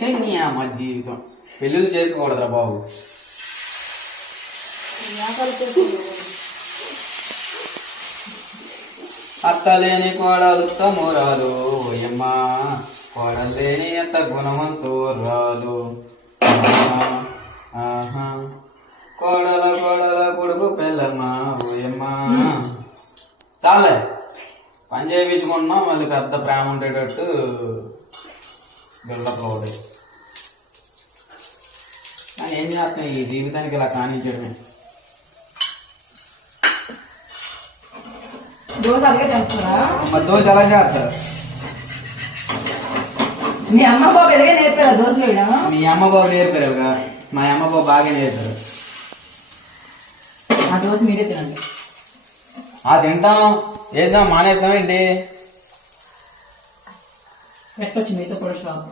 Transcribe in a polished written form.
చెయ్యి మా జీవితం పెళ్ళిళ్ళు చేసుకోకూడదురా బాబు. అత్తలేని కోడలు తమ్మురాలు ఓయమ్మా, కోడలేని ఎంత గుణవంతురాలు. ఆహా కోడల కోడల కొడుకు పెళ్ళమ్మా ఓయమ్మా. చాలే పని చేయించుకున్నాం, మళ్ళీ పెద్ద ప్రేమ ఉండేటట్టు బిల్డప్ ఒకటి. కానీ ఏం చేస్తాం, ఈ జీవితానికి ఇలా కానించడమే. దోశ అలాగే చేస్తారా? మరి దోశ ఎలా చేస్తారు? మీ అమ్మ బాబు ఎలాగే నేర్పారా దోశ వేయడం? మీ అమ్మ బాబు నేర్పారుగా, మా అమ్మ బాబు బాగా నేర్పారు. ఆ దోశ మీరే తినండి. తింటాం, వేసాం మానేస్తాం ఏంటి? ఎట్లొచ్చి మీతో కూడా షాప్